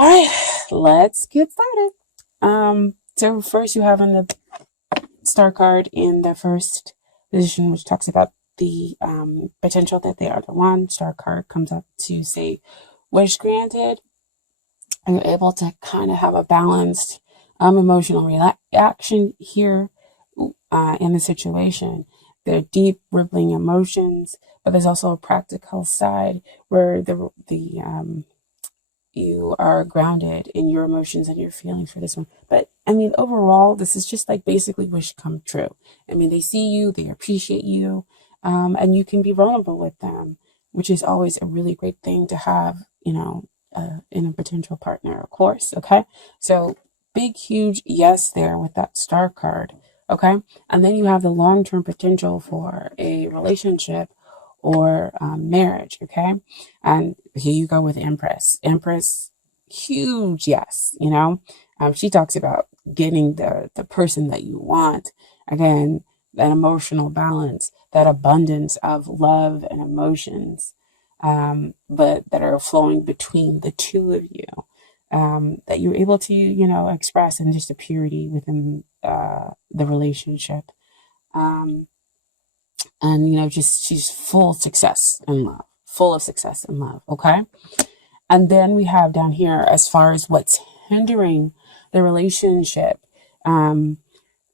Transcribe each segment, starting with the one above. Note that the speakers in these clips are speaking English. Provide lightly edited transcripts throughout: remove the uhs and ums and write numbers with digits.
All right, let's get started. So first you have in the star card in the first position, which talks about the potential that they are the one. Star card comes up to say wish granted, and you're able to kind of have a balanced emotional reaction here in the situation. There are deep, rippling emotions, but there's also a practical side where the you are grounded in your emotions and your feelings for this one. But I mean, overall, this is just like basically wish come true. I mean, they see you, they appreciate you, and you can be vulnerable with them, which is always a really great thing to have, in a potential partner, of course. Okay. So big, huge yes there with that star card. Okay. And then you have the long term potential for a relationship or marriage. Okay. And here you go with Empress. Empress, huge yes. She talks about getting the person that you want. Again, that emotional balance, that abundance of love and emotions, but that are flowing between the two of you, that you're able to, express in just a purity within the relationship. Um, and, just she's full success in love, full of success in love. Okay. And then we have down here, as far as what's hindering the relationship, I'm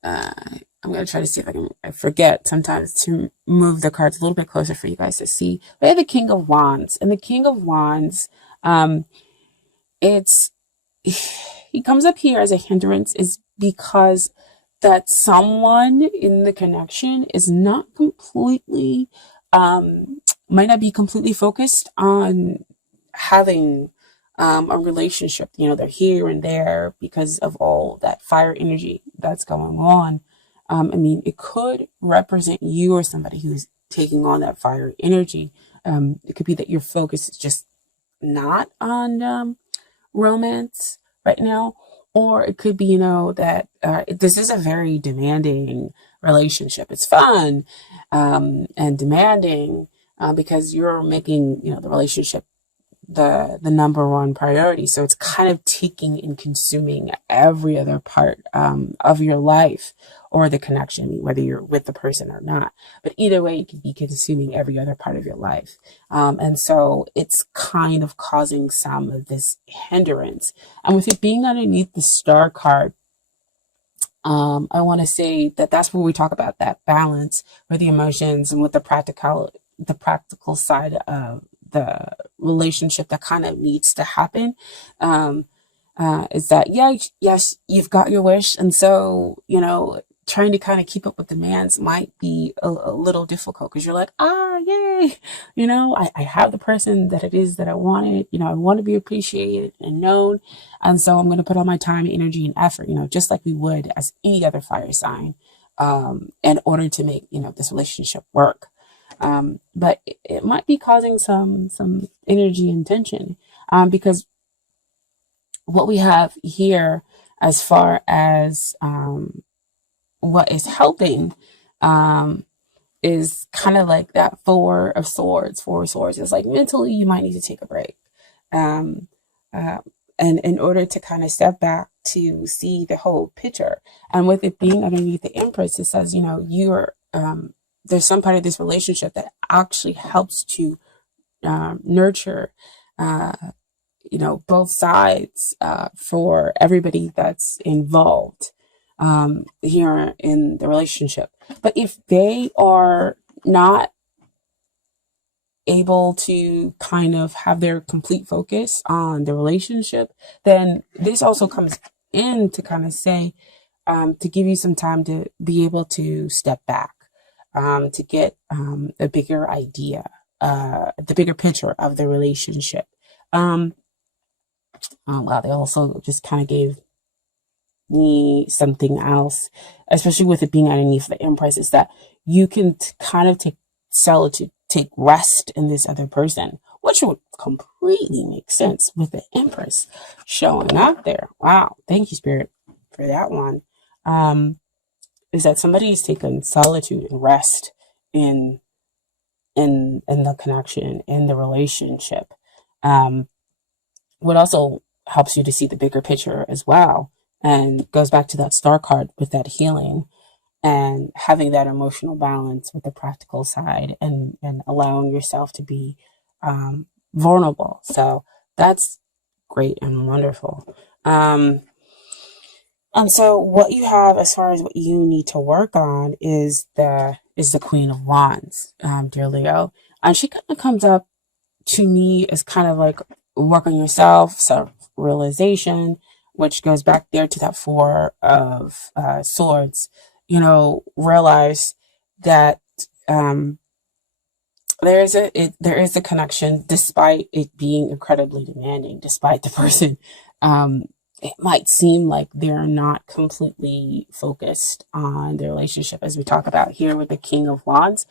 going to try to see if I forget sometimes to move the cards a little bit closer for you guys to see. We have the King of Wands, and the King of Wands, it's, he comes up here as a hindrance is because that someone in the connection is not completely, might not be completely focused on having a relationship. They're here and there because of all that fire energy that's going on. I mean, it could represent you or somebody who's taking on that fire energy. It could be that your focus is just not on romance right now, or it could be, that this is a very demanding relationship. It's fun and demanding because you're making, the relationship the number one priority. So it's kind of taking and consuming every other part of your life or the connection, whether you're with the person or not. But either way, you could be consuming every other part of your life. And so it's kind of causing some of this hindrance. And with it being underneath the star card, I want to say that that's where we talk about that balance with the emotions and with the practical side of the relationship that kind of needs to happen. Is that, yes, you've got your wish. And so, trying to kind of keep up with demands might be a little difficult because you're like, yay, I have the person that it is that I wanted, I want to be appreciated and known. And so I'm going to put all my time, energy, and effort, just like we would as any other fire sign, in order to make, this relationship work. But it might be causing some energy and tension, because what we have here as far as what is helping is kind of like that Four of Swords is like mentally you might need to take a break, um, and in order to kind of step back to see the whole picture. And with it being underneath the Empress, it says, you're there's some part of this relationship that actually helps to nurture, uh, both sides for everybody that's involved here in the relationship. But if they are not able to kind of have their complete focus on the relationship, then this also comes in to kind of say, to give you some time to be able to step back, to get a bigger idea, the bigger picture of the relationship. Oh, wow, they also just kind of gave me something else, especially with it being underneath the Empress, is that you can kind of take solitude, take rest in this other person, which would completely make sense with the Empress showing up there. Wow, thank you, Spirit, for that one. Is that somebody's taken solitude and rest in the connection, in the relationship. What also helps you to see the bigger picture as well, and goes back to that star card with that healing and having that emotional balance with the practical side, and allowing yourself to be vulnerable. So that's great and wonderful. And so what you have as far as what you need to work on is the Queen of Wands, dear Leo. And she kind of comes up to me as kind of like work on yourself, self realization, which goes back there to that Four of Swords. Realize that there is a connection, despite it being incredibly demanding, despite the person. It might seem like they're not completely focused on their relationship, as we talk about here with the King of Wands.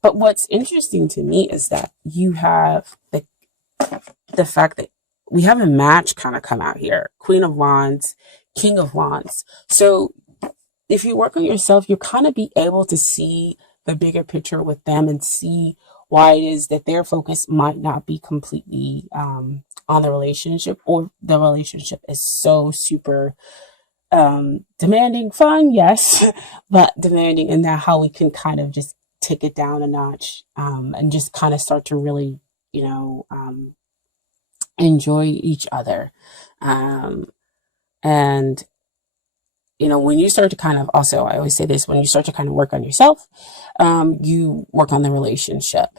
But what's interesting to me is that you have the fact that we have a match kind of come out here. Queen of Wands, King of Wands. So if you work on yourself, you kind of be able to see the bigger picture with them and see why it is that their focus might not be completely on the relationship, or the relationship is so super demanding. Fun, yes, but demanding, and that how we can kind of just take it down a notch, and just kind of start to really, enjoy each other. And when you start to kind of, also, I always say this, when you start to kind of work on yourself, you work on the relationship,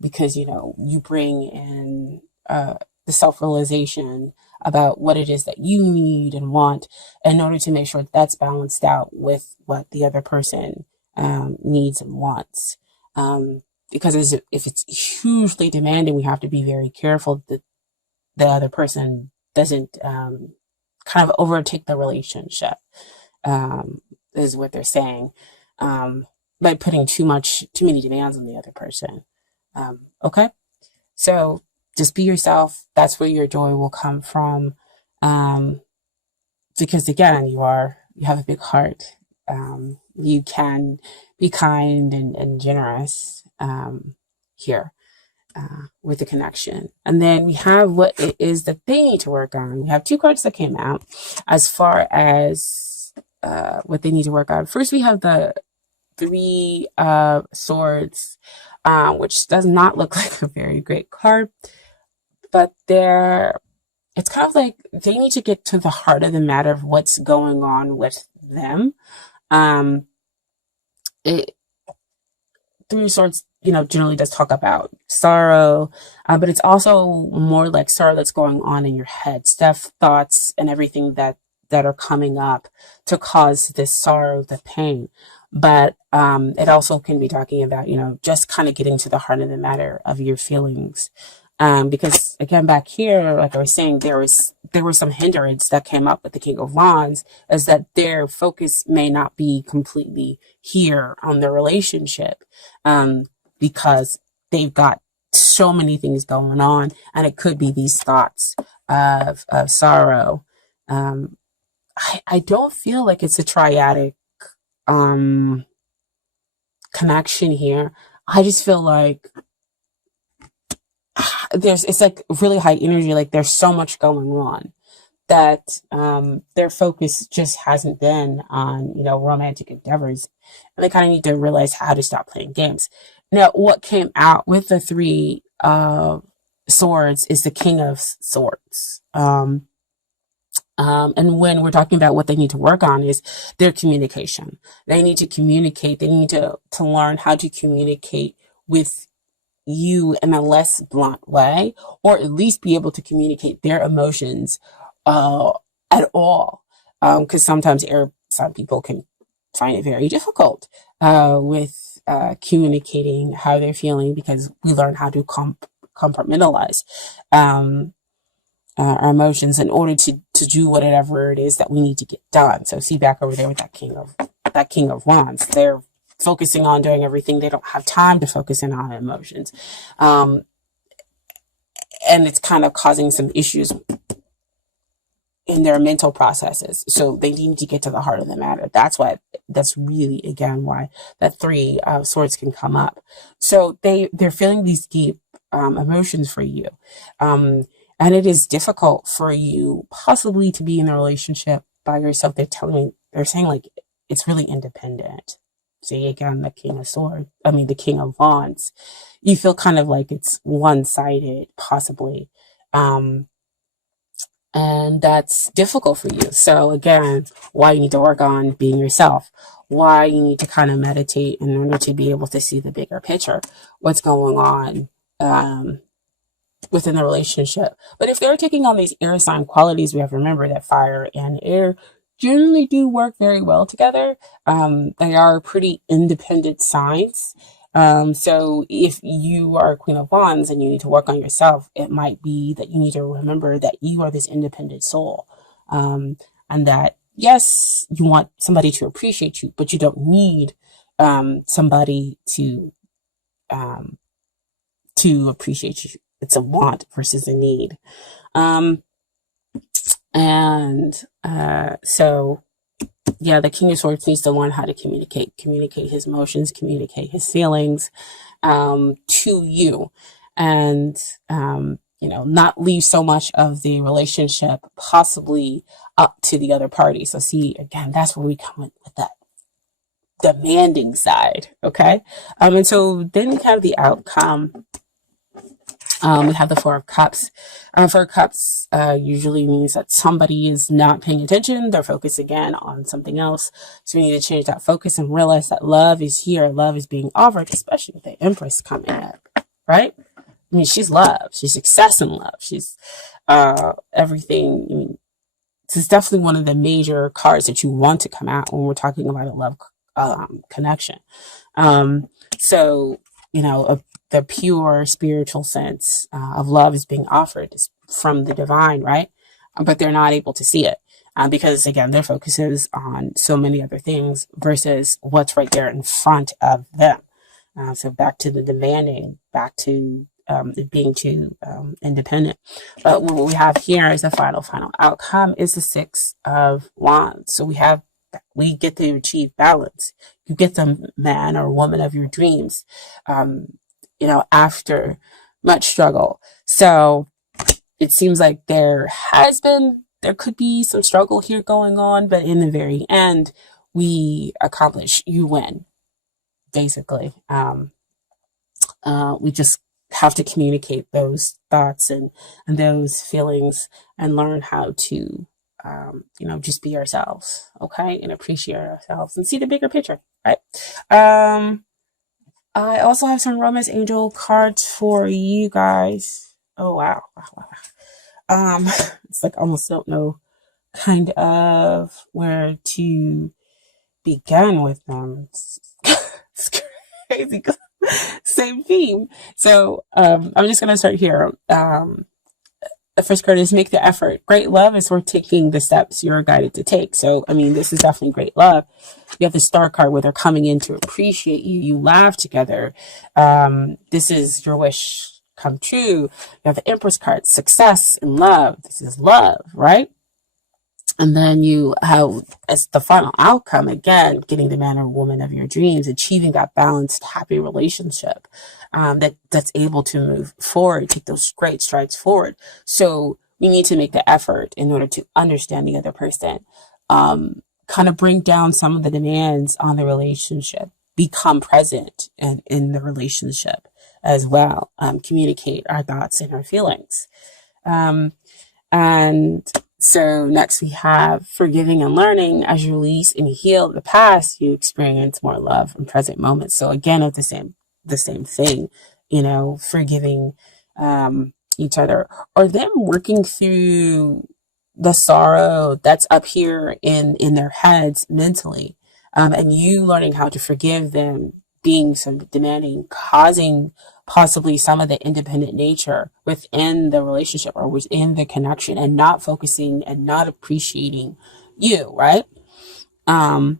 because, you bring in the self-realization about what it is that you need and want, in order to make sure that that's balanced out with what the other person needs and wants. Because if it's hugely demanding, we have to be very careful that the other person doesn't kind of overtake the relationship, is what they're saying, by putting too many demands on the other person. Okay, so just be yourself. That's where your joy will come from, because again, you have a big heart. You can be kind and generous here. With the connection. And then we have what it is that they need to work on. We have two cards that came out as far as what they need to work on. First, we have the Three of Swords, which does not look like a very great card, but it's kind of like they need to get to the heart of the matter of what's going on with them. Three of Swords, generally does talk about sorrow, but it's also more like sorrow that's going on in your head, stuff, thoughts, and everything that are coming up to cause this sorrow, the pain. But it also can be talking about, just kind of getting to the heart of the matter of your feelings. Because again, back here, like I was saying, there was some hindrance that came up with the King of Wands, is that their focus may not be completely here on the relationship, because they've got so many things going on, and it could be these thoughts of sorrow. I don't feel like it's a triadic connection here. I just feel like it's like really high energy, like there's so much going on that their focus just hasn't been on, romantic endeavors, and they kind of need to realize how to stop playing games. Now, what came out with the Three of Swords is the King of Swords. And when we're talking about what they need to work on is their communication. They need to communicate. They need to learn how to communicate with you in a less blunt way, or at least be able to communicate their emotions at all. Because sometimes some people can find it very difficult with communicating how they're feeling, because we learn how to compartmentalize our emotions in order to do whatever it is that we need to get done. So see back over there with that King of Wands. They're focusing on doing everything. They don't have time to focus in on emotions. And it's kind of causing some issues in their mental processes. So they need to get to the heart of the matter. That's really, again, why that Three of Swords can come up. So they're feeling these deep emotions for you. And it is difficult for you possibly to be in a relationship by yourself. They're saying like it's really independent. See, again, the King of Swords, the King of Wands. You feel kind of like it's one-sided, possibly. Um, and that's difficult for you. So again, why you need to work on being yourself, why you need to kind of meditate in order to be able to see the bigger picture, what's going on within the relationship. But if they're taking on these air sign qualities, we have to remember that fire and air generally do work very well together. They are pretty independent signs. So if you are a Queen of Wands and you need to work on yourself, it might be that you need to remember that you are this independent soul. And that, yes, you want somebody to appreciate you, but you don't need somebody to appreciate you. It's a want versus a need. So yeah, the King of Swords needs to learn how to communicate his emotions, communicate his feelings to you, and not leave so much of the relationship possibly up to the other party. So see, again, that's where we come in with that demanding side. Okay. And so then we have the outcome. We have the Four of Cups. Four of Cups usually means that somebody is not paying attention. They're focused again on something else. So we need to change that focus and realize that love is here. Love is being offered, especially with the Empress coming up, right? I mean, she's love. She's success in love. She's everything. I mean, this is definitely one of the major cards that you want to come out when we're talking about a love connection. So, the pure spiritual sense of love is being offered from the divine, right? But they're not able to see it because, again, their focus is on so many other things versus what's right there in front of them. So back to the demanding, back to it being too independent. But what we have here is the final outcome is the Six of Wands. So we get to achieve balance. You get the man or woman of your dreams, after much struggle. So it seems like there could be some struggle here going on, but in the very end, we accomplish, you win, basically. We just have to communicate those thoughts and those feelings and learn how to just be ourselves, okay, and appreciate ourselves and see the bigger picture, right? I also have some Romance Angel cards for you guys. Oh wow. It's like almost don't know kind of where to begin with them. It's crazy. Same theme. So I'm just gonna start here. The first card is make the effort. Great love is worth taking the steps you're guided to take. So, this is definitely great love. You have the Star card where they're coming in to appreciate you. You laugh together. This is your wish come true. You have the Empress card, success and love. This is love, right? And then you have, as the final outcome, again, getting the man or woman of your dreams, achieving that balanced, happy relationship that's able to move forward, take those great strides forward. So we need to make the effort in order to understand the other person, kind of bring down some of the demands on the relationship, become present in the relationship as well, communicate our thoughts and our feelings. And so next we have forgiving and learning. As you release and heal the past, you experience more love in present moments. So again, it's the same thing, forgiving each other or them working through the sorrow that's up here in their heads mentally, and you learning how to forgive them being so demanding, causing possibly some of the independent nature within the relationship or within the connection and not focusing and not appreciating you, right? And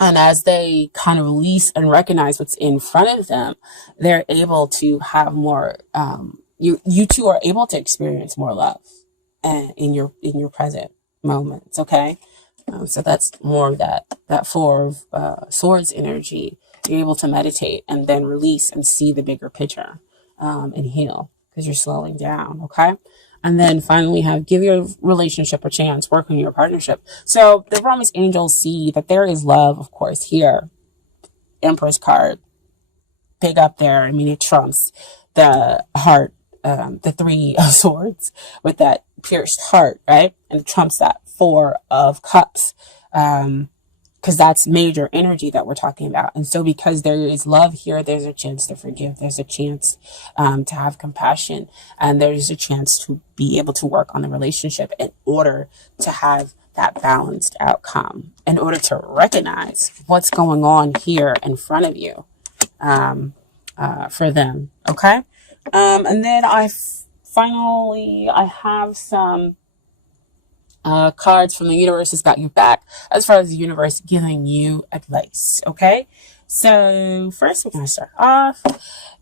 as they kind of release and recognize what's in front of them, they're able to have more, you two are able to experience more love in your present moments. Okay. So that's more of that Four of Swords energy. You're able to meditate and then release and see the bigger picture, and heal because you're slowing down. Okay. And then finally have give your relationship a chance, work on your partnership. So the promised angels see that there is love, of course, here. Empress card, big up there. I mean, it trumps the heart, the three of swords with that pierced heart, right? And it trumps that four of cups. Because that's major energy that we're talking about. And so because there is love here, there's a chance to forgive. There's a chance to have compassion. And there's a chance to be able to work on the relationship in order to have that balanced outcome, in order to recognize what's going on here in front of you for them. Okay? And then finally, I have some cards from the universe has got you back as far as the universe giving you advice. Okay, so first we're going to start off.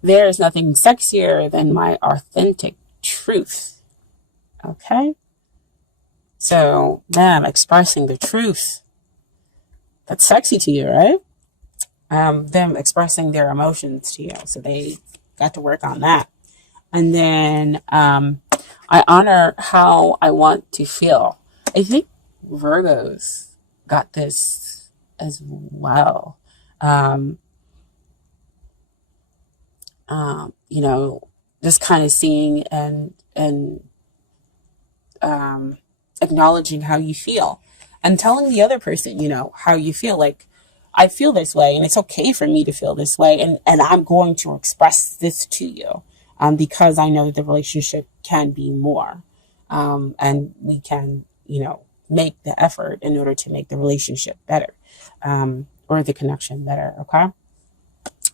There is nothing sexier than my authentic truth. Okay, so them expressing the truth, that's sexy to you, right? Them expressing their emotions to you, so they got to work on that. And then I honor how I want to feel. I think Virgos got this as well. Just kind of seeing and acknowledging how you feel and telling the other person, how you feel. Like, I feel this way and it's okay for me to feel this way. And I'm going to express this to you because I know that the relationship can be more. And we can, make the effort in order to make the relationship better, or the connection better. Okay.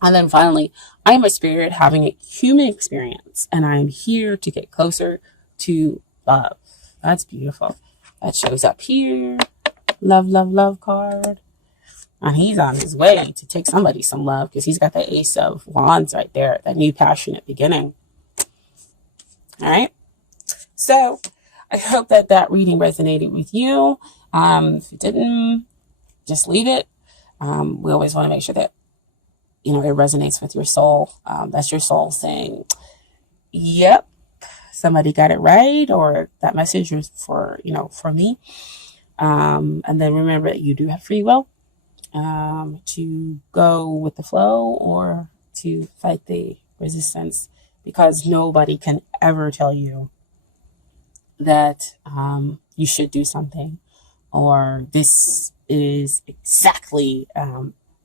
And then finally, I am a spirit having a human experience and I am here to get closer to love. That's beautiful. That shows up here. Love, love, love card. And he's on his way to take somebody some love because he's got the Ace of Wands right there, that new passionate beginning. All right. So I hope that reading resonated with you. If it didn't, just leave it. We always want to make sure that, it resonates with your soul. That's your soul saying, yep, somebody got it right, or that message was for me. And then remember that you do have free will to go with the flow or to fight the resistance, because nobody can ever tell you that you should do something, or this is exactly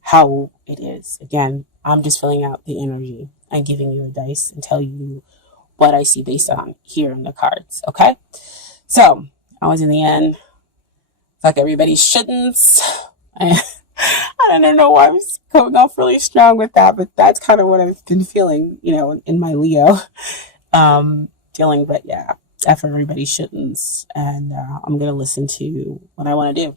how it is. Again, I'm just filling out the energy and giving you a dice and tell you what I see based on here in the cards. Okay, so I was in the end. Fuck everybody shouldn't. I don't know why I'm coming off really strong with that, but that's kind of what I've been feeling, in my Leo dealing. But yeah, F everybody shouldn't, and I'm gonna listen to what I want to do.